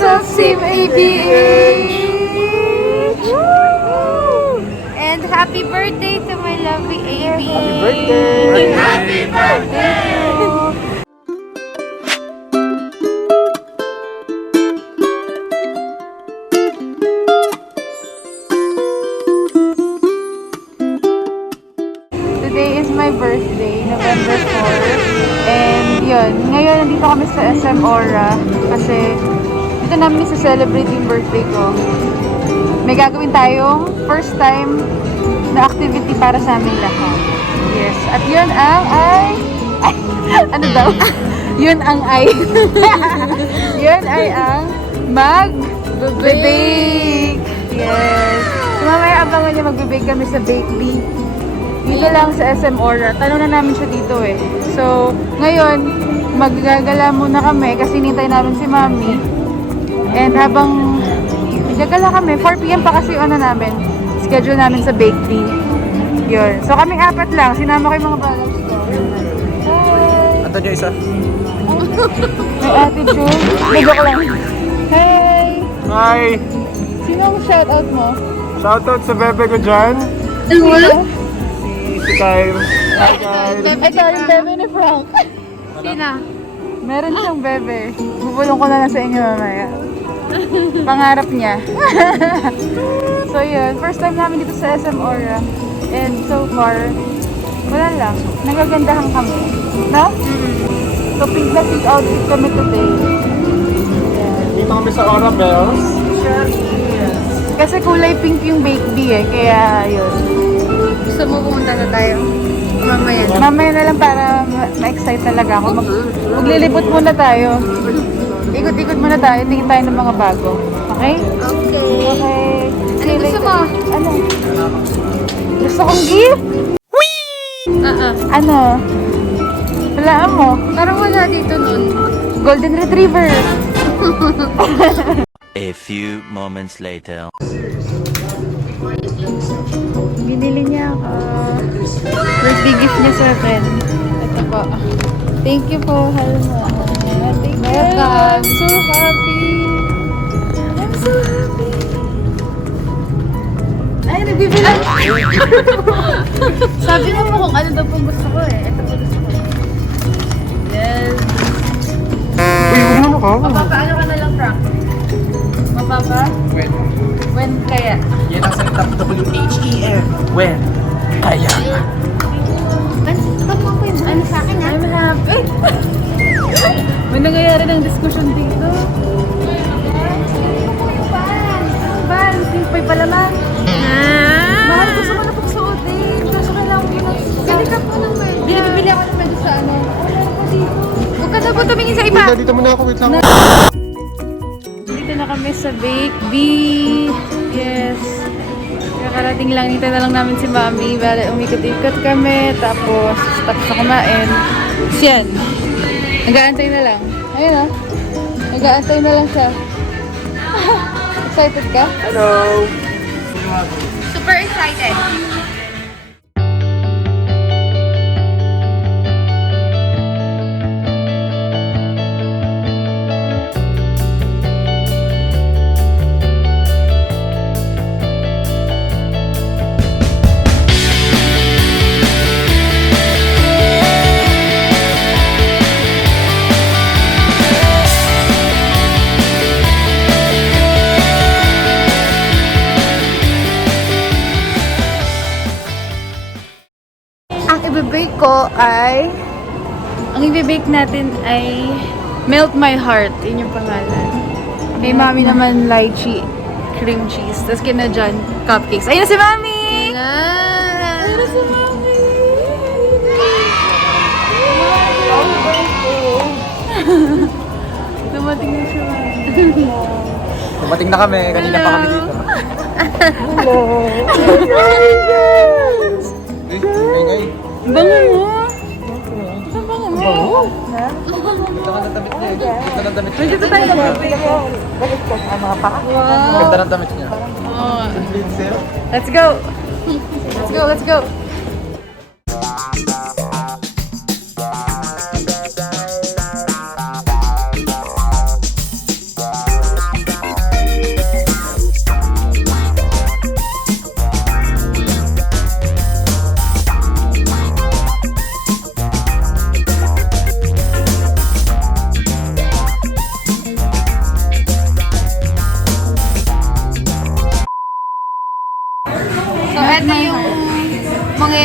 of Team ABH! And happy birthday to my lovely AB! Happy birthday! Happy birthday! Today is my birthday, November 4. And yun, ngayon nandito kami sa SM Aura kasi dito namin isa-celebrate yung birthday ko. May gagawin tayong first time na activity para sa amin lahat. Yes. At yun ang ano daw? Yun ang yun ay ang mag-bake. Yes. So mamaya abangan niya mag-bake kami sa BakeBe. Dito lang sa SM Aura. Tanong na namin siya dito eh. So, ngayon, maggagala muna kami kasi hinintay namin si Mami. And habang gagala kami, 4 PM pa kasi ano namin, schedule namin sa BakeBe. Yun. So, kaming apat lang. Sinama ko yung mga balance ko. Hi! Anto nyo isa? May attitude. Nag-joke lang. Hey! Hi! Sinong shoutout mo? Shoutout sa bebe ko dyan. Sino? Si Time. Hi guys! Ito yung bebe ni Frank. Sino? Meron siyang bebe. Bubulong ko na lang sa inyo mamaya. Pangarap niya. So yun, first time namin dito sa SM Aura. And so far, wala lang. Nagagandahan kami. No? So pink na pink outfit kami today. Dito kami sa Aura Bells. Kasi kulay pink yung BakeBe eh. Kaya yun. Gusto mo pumunta na tayo? Mamaya. Mamaya na lang para ma-excite talaga ako. Maglilipot muna tayo. Ikot-ikot muna tayo. Tingin tayo ng mga bago. Okay? Okay. Okay. Ano gusto mo? Ano? Gusto kong gift? Ano? Walaan mo. Parang wala dito nun. Golden Retriever. A few moments later. Binili niya ako. Birthday gift niya sa akin. Ito po. Thank you po, Halma. Thank you. I'm so happy. I'm so happy. Ay, nagbibilang. Sabi niya mo kung ano daw pong gusto ko eh. Ito po gusto ko. Yes. Uy, ano ka? Mapapaano ka na lang, Frank? Mapapa? When kaya? Yan ang salita WHEN. When? Kaya. Ano sa akin ha? I'm happy. May nangyayari ng diskusyon dito. Ban, simpay pala man. Mahal, gusto mo na pong suotin. Kaso kailangan mo na. Pwede ka po ng medyo. Hindi, bibili ako ng medyo sa ano. Meron pa dito. Huwag ka na po tumingin sa iba. Dito muna ako. Wait lang. Dito na kami sa BakeBe. Yes. Kakarating lang. Hintay na lang namin si Mami. Bale, umikot-ikot kami. Tapos na kumain. Siyan. Nag-aantay na lang. Ayun ah. Nag-aantay na lang siya. Excited ka? Hello! Super excited. Ibibake ko ay ang ibibake natin ay Melt My Heart. Yun yung pangalan. Kay Mami naman lychee cream cheese. Tapos kina John cupcakes. Ayun na si Mami! Ayun na si Mami! Dumating na si Mami. Dumating na kami. Kanina pa kami dito. Hello! Ngay. Bango mo! Saan bango mo? Ha? Dito ka ng damit niya. Dito ng damit niya. Dito tayo na birthday ko. Wow! Ganda ng damit niya. Oh. Lindsay. Let's go! Let's go, let's go!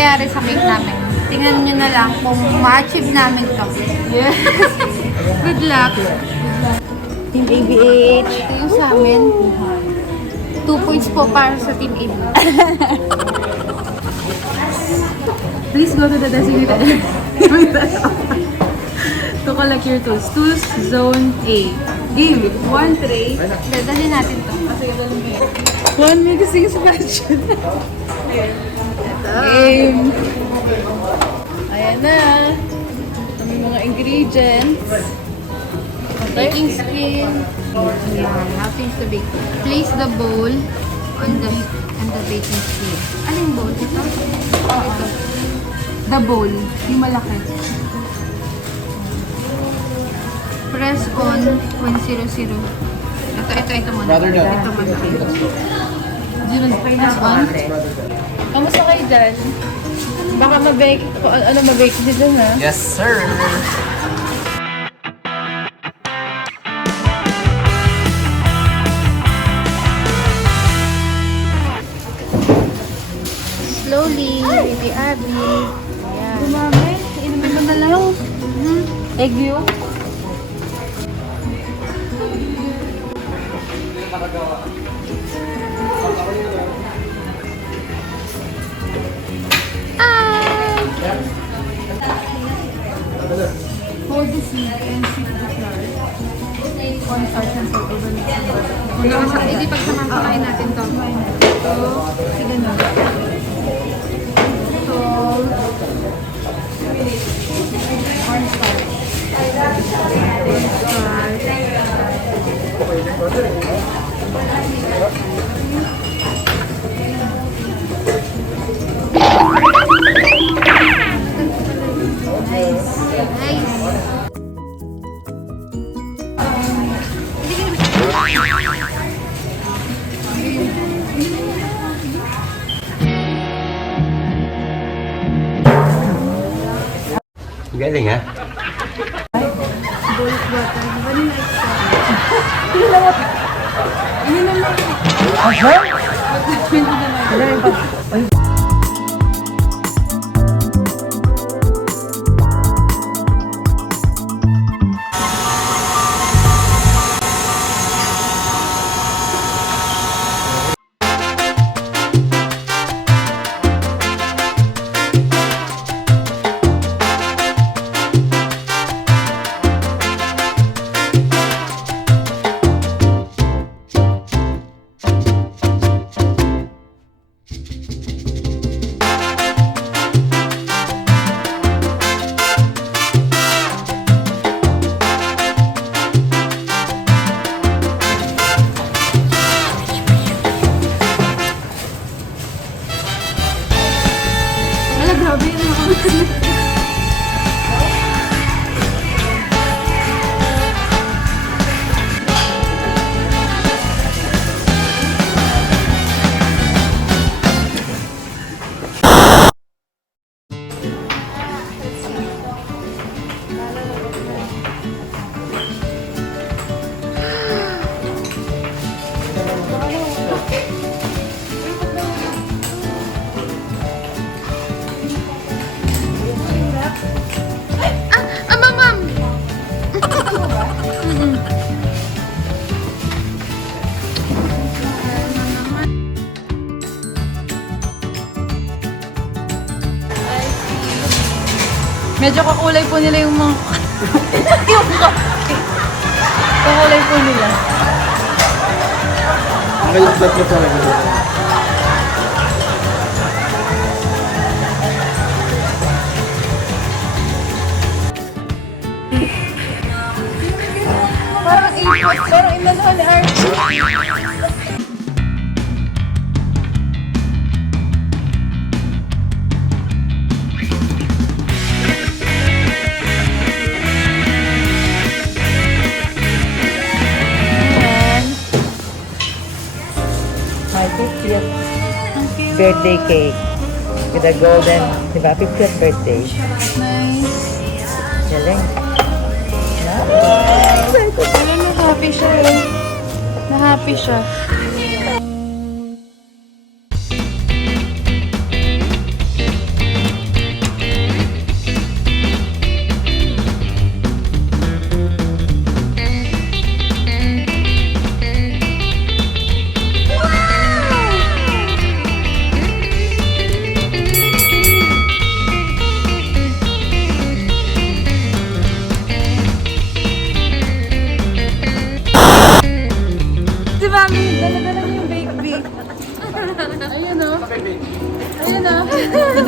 mangyayari sa cake namin. Tingnan nyo na lang kung ma-achieve namin to. Yes. Good luck. Team ABH. Ito yung sa amin. 2 points po para sa Team ABH. Please go to the designated area to collect your tools. Tools Zone A. Game. 1 tray. Dadali natin to. 1 mixing sponge. Game. Ayan na. Ito may mga ingredients. Baking spin. Yan. How things to bake. Place the bowl on the baking spin. Aling bowl? Ito? Ito. The bowl. Yung malaki. Press on when 00. Ito muna. Ito muna. Press on. Kamusta kayo dyan? Baka mabake. Ano mabake dito ha? Yes, sir. Slowly, baby Abby. Ayan. Dumami. Inumin mo na lang. Egg yolk. Hold the seed and shift the flour. One starch and salt over mix. Hindi pagsama-samahin natin to. Ito, sige na. Salt. One starch. Nice. Galing ha? Boiled water. Vanilla Grabe yun mga. Medyo kakulay po nila yung mga... yung kape. Kakulay po nila. Ngayon, tatlo talaga. Parang ipot. Parang inanuhan ni Archie. My 50th birthday cake with a golden, di ba? 50th birthday. Nice. Galing. Alam mo, happy siya eh. Na-happy siya.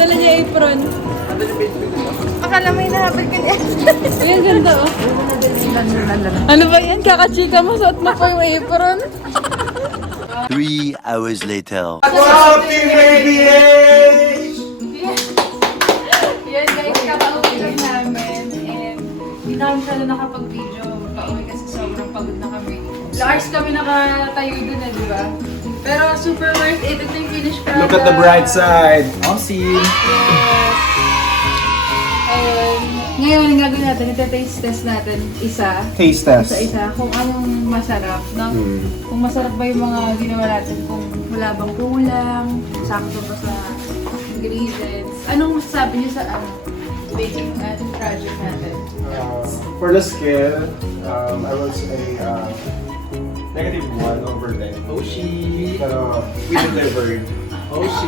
Dala niya apron. Akala mo hinahabol ka niya. Uy, ang ganda oh. Ano ba yan? Kakachika mo, suot mo pa yung apron. 3 hours later. Wow, Team ABH! Yan guys, kakauwi lang namin. And hindi na kami masyado nakapag-video. Pauwi kasi sobrang pagod na kami. Hours kami nakatayo dun di ba? Pero super worth it. Ito yung finished product. Look at the bright side. Awesome. Ngayon, ang gagawin natin, ito-taste test natin isa. Taste test. Isa-isa, kung anong masarap, no? Kung masarap ba yung mga ginawa natin, kung wala bang kulang, sakto ba sa ingredients. Anong masasabi niyo sa baking project natin? For the scale, I will say -1/10. Oh, she. Pero we delivered. Oh, she.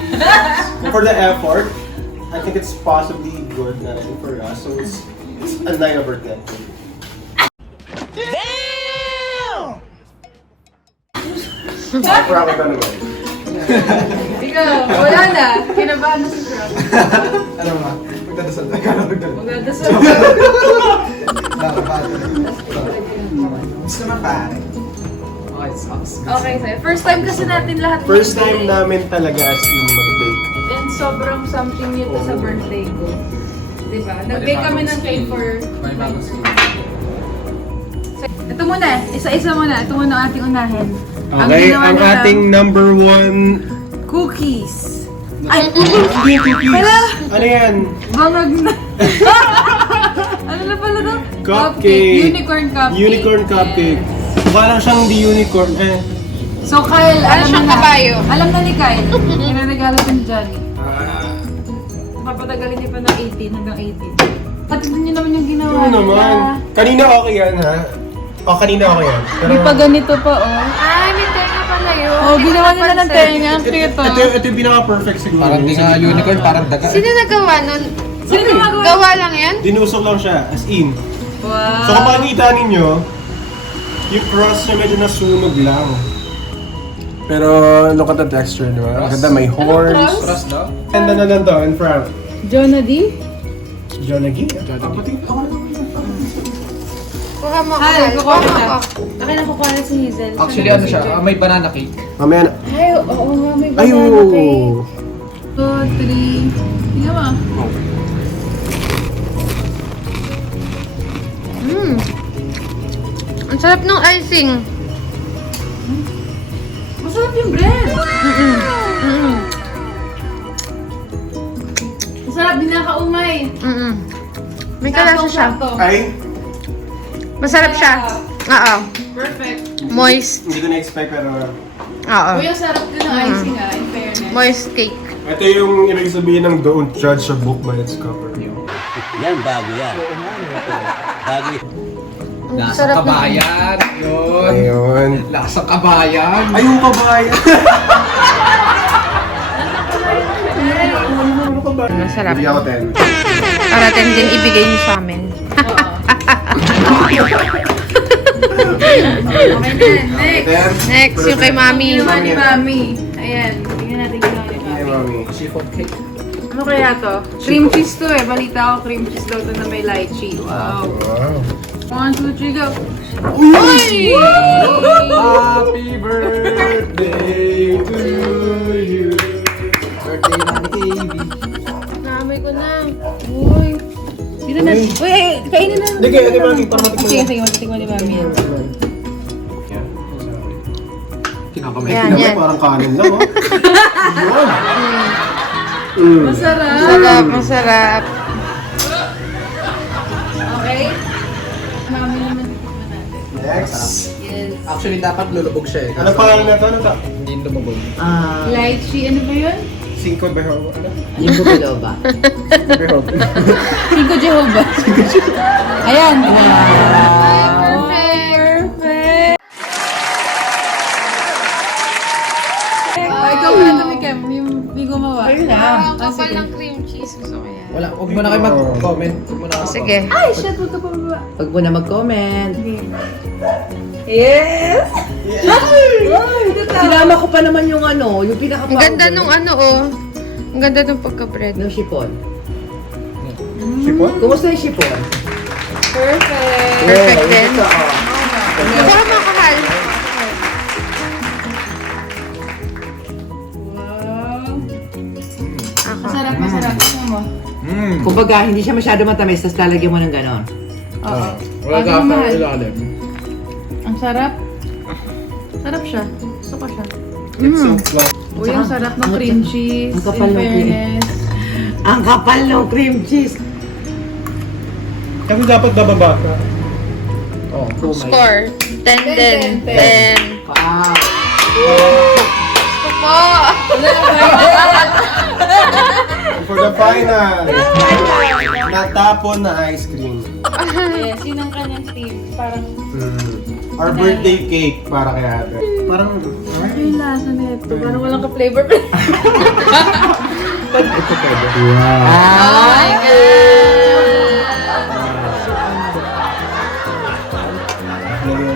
For the effort, I think it's possibly good na rin for us. So it's a 9/10. Damn! Proud ka naman. Ikaw, wala na. Kinabahan na si Rob. Ano ma? Magdadasal tayo. Magdadasal. Gusto na pare. Okay, sir. First time kasi natin lahat First time mag-bake. namin talaga as in mag-bake. And sobrang something new to sa birthday ko. Diba? Nag-bake kami ng cake for... Ito muna, isa-isa muna. Ito muna ang ating unahin. Okay, ginawa ang nila, ating number 1 cookies. Ay, cookies. Ano yan? bangag na. Ano na pala to? Cupcake. Unicorn cupcake. Unicorn cupcake. Mukha lang siyang di unicorn eh. So Kyle, alam siyang na. kabayo. Alam na ni Kyle. Kinarigalo ko ni Johnny. Papatagalin niya pa ng 18 hanggang 18. Patid niyo naman yung ginawa Ano naman? Kanina okay yan ha? O kanina okay yan. Pero May pa ganito pa oh. Ay, may tenga pala yun. Oh, ginawa nila ng tenga. Ang cute ito yung pinaka-perfect siguro. Parang di nga unicorn, parang daga. Sino nagawa nun? Sino gumagawa? Gawa lang yan? Dinusok lang siya, as in. Wow. So kung makikita ninyo, yung cross niya medyo nasunog lang. Pero look at the texture, di ba? Maganda, may horns. Trust daw? And then lang to, in front. Jonah D? Jonagi? Pati Kuha mo ako. Hi, kukuha Kuha kita. mo ako. Akin na kukuha na si Hazel. Actually, ano siya? May banana cake. Mamaya na. Ay, oo nga, may banana Ayun! cake. 2, 3. Tingnan mo. Ang sarap ng icing. Masarap yung bread. Masarap din nakaumay. May kalasa siya. Ay, Masarap siya. Oo. Perfect. Moist. hindi ko na-expect pero... Oo. Uy, ang sarap din ng icing in fairness. Moist cake. Ito yung ibig sabihin ng don't judge a book by its cover. Yan, bago yan. Bago yan. Lasang Sarap na. kabayan. Yun. Ayun. Lasang kabayan. Ayun ka ba? Masarap. Hindi ako 10. Para din ibigay niyo sa amin. Okay na, next. Next, yung kay Mami. Ginawa ni Mami. Ayan, tingnan natin ginawa ni Hey, Mami. mami. Chiffon cake. Ano kaya to? Cream cheese to eh. Balita ko cream cheese daw to na may lychee. Wow. Wow. 1, 2, 3, go. Happy birthday to you. Birthday ng baby. Naamoy ko na. Uy. Dito na. Uy, kainin na. Hindi, kaya mami, para matikman Sige, mo. sige, matitikman ni Mami yan. Kinakamay. Yan, Naman, yan. parang kanin lang, oh. Masarap. Masarap, masarap. Okay. Mami naman titikman natin. Next. Yes. Actually, dapat lulubog siya eh. Ano pangalan na to? Ano to? Hindi lumubog. Lychee, ano ba yun? Cinco Beho. Ano? Yung biloba. Beho. Cinco Jehovah. Ayan. Ay, perfect. Perfect. Ikaw na ito, Mikem. Yung may gumawa. Ayun Ang kapal ng cream cheese. Gusto ko yan. Wala, huwag mo na kayo mag-comment. Huwag mo na kayo Sige. Ay, shit. Huwag ka pa baba. Huwag mo na mag-comment. Yes! Ay! Sinama ko pa naman yung ano, yung pinaka Ang ganda nung ano oh. Ang ganda ng pagka-bread. No shipon. Sipon? Kumusta yung shipon? Perfect. Perfect din. Ito, oh. Saka makakal. Masarap, masarap. Tingnan mo. Kumbaga, hindi siya masyado matamis, tapos lalagyan mo ng ganon. Oo. Wala Bago ka pa mahal. ilalim. Ang sarap. Sarap siya. Gusto ko siya. It's so fluff. Uy, ang sarap ng cream cheese. Ang kapal In ng cream. fairness. Ang kapal ng cream cheese. Kasi dapat bababa ka. Oh. Score. 10 din. 10. Wow. Po! For the final, natapon na ice cream. Yes, yun ang kanyang team. Parang, Our birthday cake para kay ate. Parang, ano yung lasa nito? Parang walang ka-flavor. ito pwede. Wow. Oh my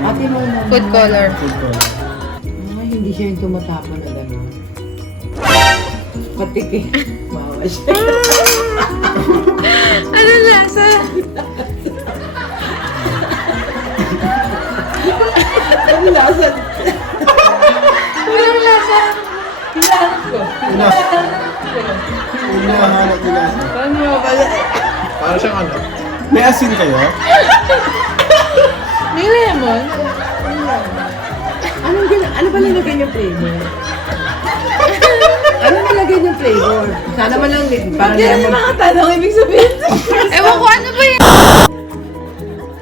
Ate mo na. Food color. Ay, hindi siya yung tumatapon na gano'n. Patikin. Wow, siya. Ano lasa? Ano lasa? Walang lasa. Hinahanap nila. Para siyang ano? May asin kayo? May lemon. Ano ba nilagay niyong flavor? Ano nilagay niyong flavor? Sana man lang, parang Yan lemon. yung nakatanong ibig sabihin. Ewan ko ano ba yan?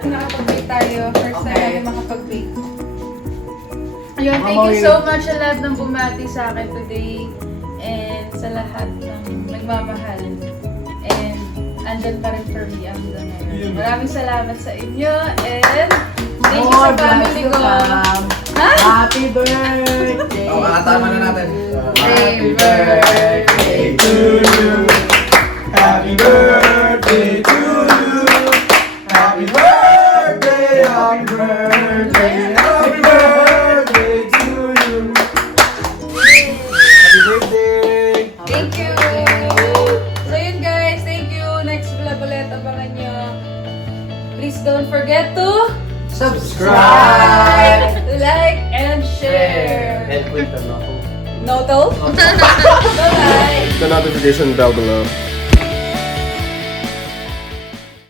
Nakapag-bake tayo. First time Okay. namin makapag-bake. Ayun, thank you so much sa lahat ng bumati sa akin today. And sa lahat ng nagmamahal. And andyan pa rin for me hanggang ngayon. Maraming salamat sa inyo. And thank you sa family ko. Ha? Happy birthday! Oh, kakatama na natin. Happy birthday to you. Happy birthday to you. Happy birthday, happy birthday, happy birthday to you. Happy birthday. Thank you! So yun guys, thank you. Next vlog ulit, abangan nyo. Please don't forget to subscribe, like, and share. And click the knuckle. Noto? Bye-bye! The notification bell below.